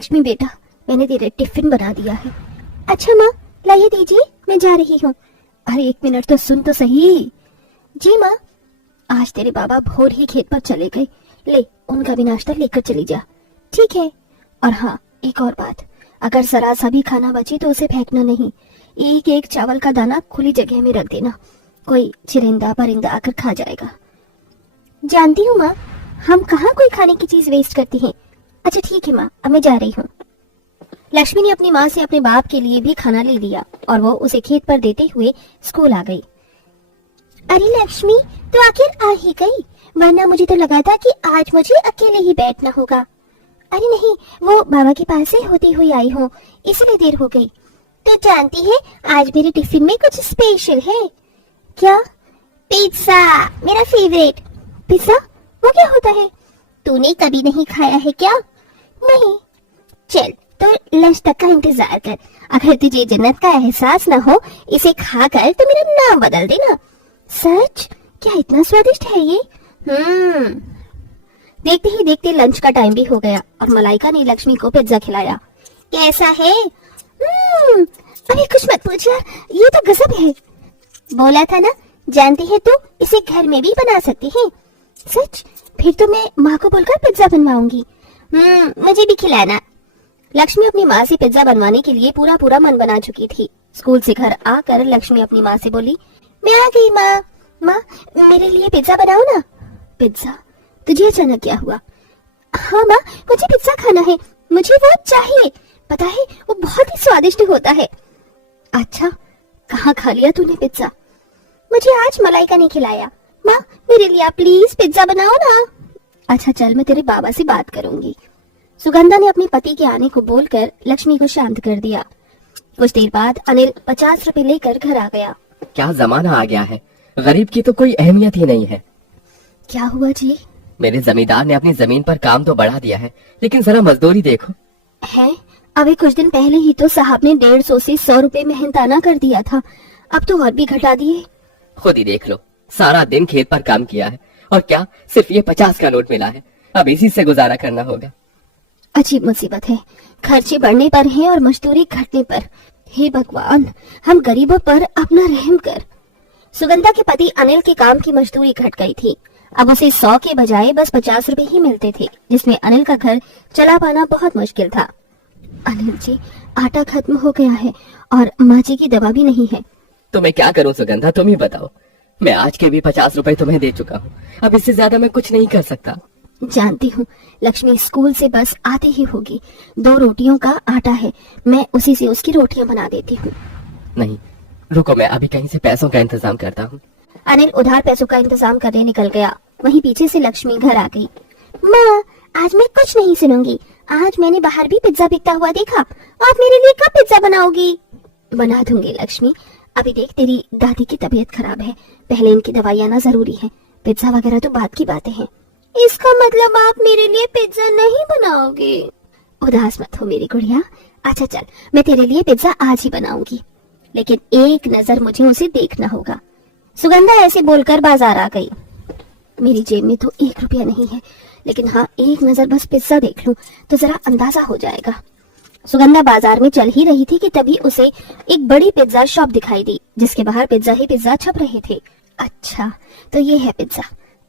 लक्ष्मी बेटा, मैंने तेरा टिफिन बना दिया है। अच्छा माँ, लाइए दीजिए, मैं जा रही हूँ। अरे 1 मिनट तो सुन तो सही। जी माँ। आज तेरे बाबा भोर ही खेत पर चले गए, ले उनका भी नाश्ता लेकर चली जा। ठीक है। और हाँ, एक और बात, अगर जरा सा भी खाना बचे तो उसे फेंकना नहीं। एक एक चावल का दाना खुली जगह में रख देना, कोई चिरिंदा परिंदा आकर खा जाएगा। जानती हूँ माँ, हम कहाँ कोई खाने की चीज वेस्ट करती हैं। अच्छा ठीक है माँ, अब मैं जा रही हूँ। लक्ष्मी ने अपनी माँ से अपने बाप के लिए भी खाना ले लिया और वो उसे खेत पर देते हुए स्कूल आ गई। अरे लक्ष्मी, तो आखिर आ ही गई, वरना मुझे तो लगा था कि आज मुझे अकेले ही बैठना होगा। अरे नहीं, वो बाबा के पास से होती हुई आई हूँ, इसलिए देर हो गई। तो जानती है, आज मेरे टिफिन में कुछ स्पेशल है। क्या? पिज्जा, मेरा फेवरेट। पिज्जा? वो क्या होता है? तूने कभी नहीं खाया है क्या? नहीं। चल तो लंच तक का इंतजार कर, अगर तुझे जन्नत का एहसास ना हो इसे खाकर तो मेरा नाम बदल देना। सच? क्या इतना स्वादिष्ट है ये? देखते ही देखते लंच का टाइम भी हो गया और मलाइका ने लक्ष्मी को पिज्जा खिलाया। कैसा है? अरे कुछ मत पूछ यार, ये तो गजब है। बोला था ना, जानती है तू, इसे घर में भी बना सकती है। सच? फिर तो मैं माँ को बोलकर पिज्जा बनवाऊंगी। मुझे भी खिलाना। लक्ष्मी अपनी माँ से पिज्जा बनवाने के लिए पूरा पूरा मन बना चुकी थी। स्कूल से घर आकर लक्ष्मी अपनी माँ से बोली, मैं आ गई माँ। माँ, मेरे लिए पिज्जा बनाओ ना। पिज्जा? तुझे अचानक क्या हुआ? हाँ माँ, मुझे पिज्जा खाना है, मुझे वो चाहिए। पता है, वो बहुत ही स्वादिष्ट होता है। अच्छा, कहाँ खा लिया तूने पिज्जा? मुझे आज मलाइका ने खिलाया। माँ, मेरे लिए आप प्लीज पिज्जा बनाओ ना। अच्छा चल, मैं तेरे बाबा से बात करूंगी। सुगंधा ने अपने पति के आने को बोलकर लक्ष्मी को शांत कर दिया। कुछ देर बाद अनिल 50 रुपए लेकर घर आ गया। क्या जमाना आ गया है, गरीब की तो कोई अहमियत ही नहीं है। क्या हुआ जी? मेरे जमींदार ने अपनी जमीन पर काम तो बढ़ा दिया है, लेकिन जरा मजदूरी देखो। है? अभी कुछ दिन पहले ही तो साहब ने 150 से 100 रुपए मेहनताना कर दिया था, अब तो और भी घटा दिए। खुद ही देख लो, सारा दिन खेत पर काम किया है और क्या सिर्फ ये 50 का नोट मिला है, अब इसी से गुजारा करना होगा। अजीब मुसीबत है, खर्चे बढ़ने पर हैं और मजदूरी घटने पर। हे भगवान, हम गरीबों पर अपना रहम कर। सुगंधा के पति अनिल के काम की मजदूरी घट गई थी। अब उसे 100 के बजाय बस 50 रुपए ही मिलते थे, जिसमें अनिल का घर चला पाना बहुत मुश्किल था। अनिल जी, आटा खत्म हो गया है और माँ जी की दवा भी नहीं है। तो मैं क्या करूं सुगंधा, तुम ही बताओ। मैं आज के भी 50 रुपए तुम्हें दे चुका हूँ, अब इससे ज्यादा मैं कुछ नहीं कर सकता। जानती हूँ, लक्ष्मी स्कूल से बस आते ही होगी। 2 रोटियों का आटा है, मैं उसी से उसकी रोटियां बना देती हूँ। नहीं रुको, मैं अभी कहीं से पैसों का इंतजाम करता हूँ। अनिल उधार पैसों का इंतजाम करने निकल गया। वहीं पीछे से लक्ष्मी घर आ गई। माँ, आज मैं कुछ नहीं सुनूंगी। आज मैंने बाहर भी पिज्जा बिकता हुआ देखा। आप मेरे लिए कब पिज्जा बनाओगी? बना दूंगी लक्ष्मी, अभी देख तेरी दादी की तबीयत खराब है, पहले इनकी दवाई आना जरूरी है। पिज्जा वगैरह तो बात की बातें हैं। इसका मतलब आप मेरे लिए पिज्जा नहीं बनाओगे? उदास मत हो मेरी गुड़िया। अच्छा चल, मैं तेरे लिए पिज्जा आज ही बनाऊंगी, लेकिन एक नजर मुझे उसे देखना होगा। सुगंधा ऐसे बोलकर बाजार आ गई। मेरी जेब में तो 1 रुपया नहीं है, लेकिन हाँ, एक नजर बस पिज्जा देख लूं तो जरा अंदाजा हो जाएगा। सुगंधा बाजार में चल ही रही थी कि तभी उसे एक बड़ी पिज्जा शॉप दिखाई दी, जिसके बाहर पिज्जा ही पिज्जा छप रहे थे। अच्छा, तो ये है पिज्जा।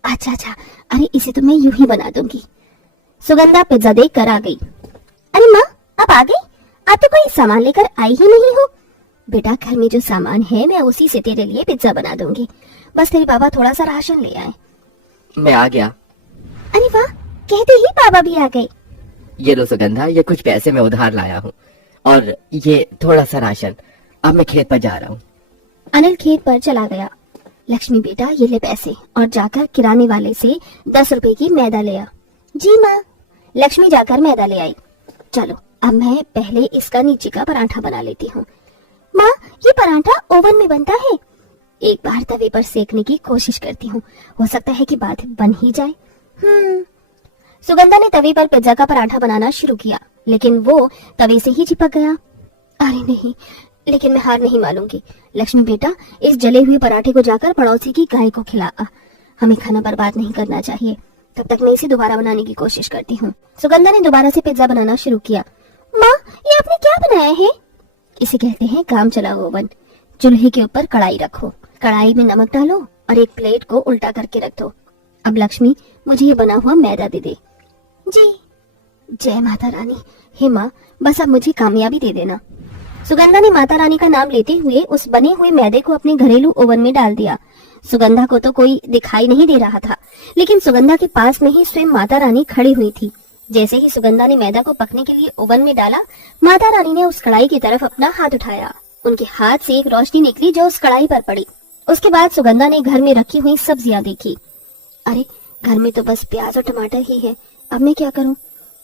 अच्छा, अरे इसे तो मैं यूं ही बना दूंगी। सुगंधा पिज्जा देख कर आ गई। अरे माँ, आप आ गई? आप तो कोई सामान लेकर आई ही नहीं हो। बेटा, घर में जो सामान है मैं उसी से तेरे लिए पिज्जा बना दूंगी, बस तेरे बाबा थोड़ा सा राशन ले आए। मैं आ गया। अरे वाह, कहते ही बाबा भी आ गए। ये लो सुगंधा, ये कुछ पैसे मैं उधार लाया हूँ और ये थोड़ा सा राशन। अब मैं खेत पर जा रहा हूँ। अनिल खेत पर चला गया। लक्ष्मी बेटा, ये ले पैसे और जाकर किराने वाले से 10 रुपए की मैदा ले आ। जी माँ। लक्ष्मी जाकर मैदा ले आई। चलो, अब मैं पहले इसका नीचे का पराठा बना लेती हूँ। माँ, ये पराठा ओवन में बनता है? एक बार तवे पर सेकने की कोशिश करती हूँ, हो सकता है कि बात बन ही जाए। सुगंधा ने तवे पर पिज्जा का पराठा बनाना शुरू किया, लेकिन वो तवे से ही चिपक गया। अरे नहीं, लेकिन मैं हार नहीं मानूंगी। लक्ष्मी बेटा, इस जले हुए पराठे को जाकर पड़ोसी की गाय को खिला। हमें खाना बर्बाद नहीं करना चाहिए। तब तक मैं इसे दोबारा बनाने की कोशिश करती हूँ। सुगंधा ने दोबारा से पिज्जा बनाना शुरू किया। आपने क्या बनाया है? इसे कहते हैं काम चलाओ ओवन। चूल्हे के ऊपर कढ़ाई रखो, कढ़ाई में नमक डालो और एक प्लेट को उल्टा करके रख दो। अब लक्ष्मी मुझे ये बना हुआ मैदा दे दे। जी। जय माता रानी। हे माँ, बस अब मुझे कामयाबी दे देना। सुगंधा ने माता रानी का नाम लेते हुए उस बने हुए मैदे को अपने घरेलू ओवन में डाल दिया। सुगंधा को तो कोई दिखाई नहीं दे रहा था, लेकिन सुगंधा के पास में ही स्वयं माता रानी खड़ी हुई थी। जैसे ही सुगंधा ने मैदा को पकने के लिए ओवन में डाला, माता रानी ने उस कढ़ाई की तरफ अपना हाथ उठाया। उनके हाथ से एक रोशनी निकली जो उस कढ़ाई पर पड़ी। उसके बाद सुगंधा ने घर में रखी हुई सब्जियां देखी। अरे, घर में तो बस प्याज और टमाटर ही है, अब मैं क्या करूं?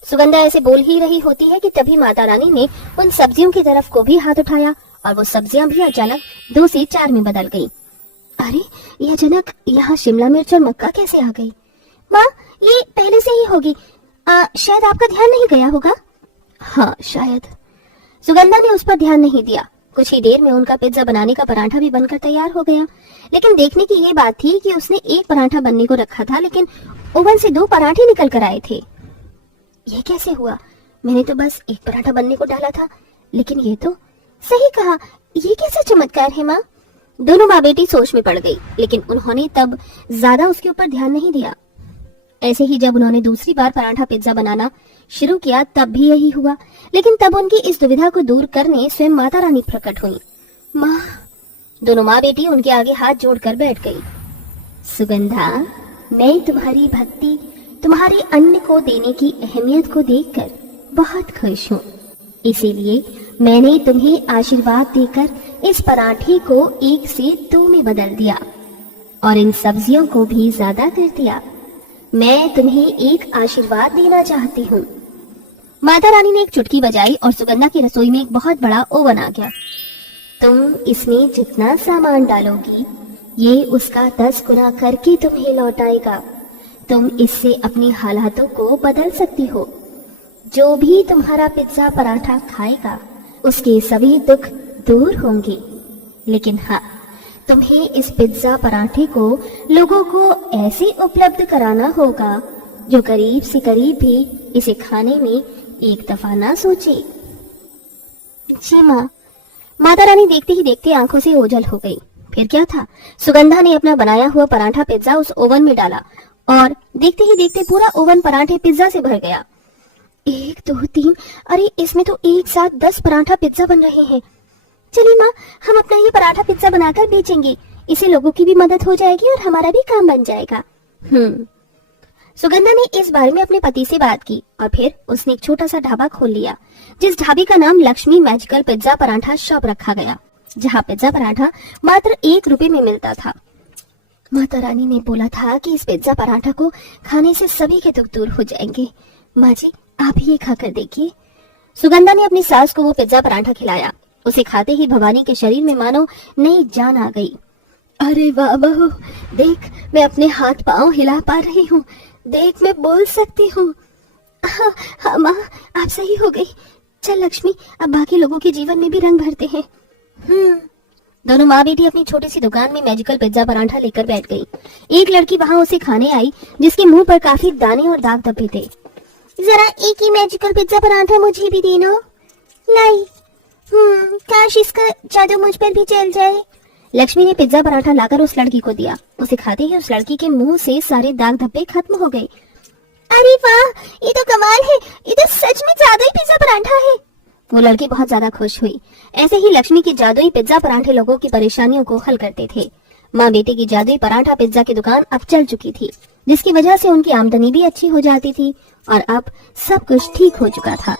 सुगंधा ऐसे बोल ही रही होती है कि तभी माता रानी ने उन सब्जियों की तरफ को भी हाथ उठाया और वो सब्जियां भी अचानक 2 से 4 में बदल गईं। अरे, ये अचानक यहाँ शिमला मिर्च और मक्का कैसे आ गई? माँ, ये पहले से ही होगी। शायद आपका ध्यान नहीं गया होगा। हाँ, शायद। सुगंधा ने उस पर ध्यान नहीं दिया। कुछ ही देर में उनका पिज्जा बनाने का पराठा भी बनकर तैयार हो गया। लेकिन देखने की ये बात थी कि उसने एक पराठा बनने को रखा था, लेकिन ओवन से 2 पराठे निकल कर आए थे। ये कैसे हुआ? मैंने तो बस एक पराठा बनने को डाला था, लेकिन ये तो सही कहा। ये कैसा चमत्कार है माँ? दोनों माँ बेटी सोच में पड़ गई, लेकिन उन्होंने तब ज्यादा उसके ऊपर ध्यान नहीं दिया। ऐसे ही जब उन्होंने दूसरी बार पराठा पिज्जा बनाना शुरू किया तब भी यही हुआ, लेकिन तब उनकी इस दुविधा को दूर करने स्वयं माता रानी प्रकट हुई। माँ, दोनों माँ बेटी उनके आगे हाथ जोड़कर बैठ गई। सुगंधा, मैं तुम्हारी भक्ति, तुम्हारे अन्न को देने की अहमियत को देखकर बहुत खुश हूँ। इसीलिए मैंने तुम्हें आशीर्वाद देकर इस पराठे को 1 से 2 में बदल दिया और इन सब्जियों को भी ज्यादा कर दिया। मैं तुम्हें एक आशीर्वाद देना चाहती हूँ। माता रानी ने एक चुटकी बजाई और सुगंधा की रसोई में एक बहुत बड़ा ओवन आ गया। तुम इसमें जितना सामान डालोगी, ये उसका 10 गुना करके तुम्हें लौटाएगा। तुम इससे अपनी हालातों को बदल सकती हो। जो भी तुम्हारा पिज्जा पराठा खाएगा, उसके सभी दुख दूर होंगे। लेकिन हाँ, तुम्हें इस पिज्जा पराठे को लोगों को ऐसे उपलब्ध कराना होगा जो करीब से करीब भी इसे खाने में एक दफा ना सोचे। जी माँ। माता रानी देखते ही देखते आंखों से ओझल हो गई। फिर क्या था, सुगंधा ने अपना बनाया हुआ पराठा पिज्जा उस ओवन में डाला और देखते ही देखते पूरा ओवन पराठे पिज्जा से भर गया। 1 2 3, अरे इसमें तो एक साथ 10 पराठा पिज्जा बन रहे हैं। चलिए माँ, हम अपना ये पराठा पिज्जा बनाकर बेचेंगे। इससे लोगों की भी मदद हो जाएगी और हमारा भी काम बन जाएगा। सुगंधा ने इस बारे में अपने पति से बात की और फिर उसने एक छोटा सा ढाबा खोल लिया, जिस ढाबे का नाम Lakshmi magical pizza paratha shop रखा गया, जहाँ पिज्जा पराठा मात्र 1 रुपए में मिलता था। माता रानी ने बोला था कि इस पिज्जा पराठा को खाने से सभी के दुख दूर हो जाएंगे। माँ जी, आप ये खाकर देखिए। सुगंधा ने अपनी सास को वो पिज्जा पराठा खिलाया। उसे खाते ही भवानी के शरीर में मानो नई जान आ गई। अरे वाह बहू, देख मैं अपने हाथ पांव हिला पा रही हूँ। देख मैं बोल सकती हूँ। हाँ माँ, आप सही हो गई। चल लक्ष्मी, अब बाकी लोगों के जीवन में भी रंग भरते हैं। दोनों माँ बेटी अपनी छोटी सी दुकान में मैजिकल पिज्जा पराठा लेकर बैठ गई। एक लड़की वहाँ उसे खाने आई, जिसके मुंह पर काफी दाने और दाग धब्बे थे। जरा एक ही मैजिकल पिज्जा पराठा मुझे भी देना। लाई। काश इसका जादू मुझ पर भी चल जाए। लक्ष्मी ने पिज्जा पराठा लाकर उस लड़की को दिया। उसे खाते ही उस लड़की के मुंह से सारे दाग धब्बे खत्म हो गए। अरे वाह, ये तो कमाल है, ये तो सच में जादुई पिज्जा पराठा है। वो लड़की बहुत ज्यादा खुश हुई। ऐसे ही लक्ष्मी के जादुई पिज्जा पराठे लोगों की परेशानियों को हल करते थे। माँ बेटे की जादुई पराठा पिज्जा की दुकान अब चल चुकी थी, जिसकी वजह से उनकी आमदनी भी अच्छी हो जाती थी और अब सब कुछ ठीक हो चुका था।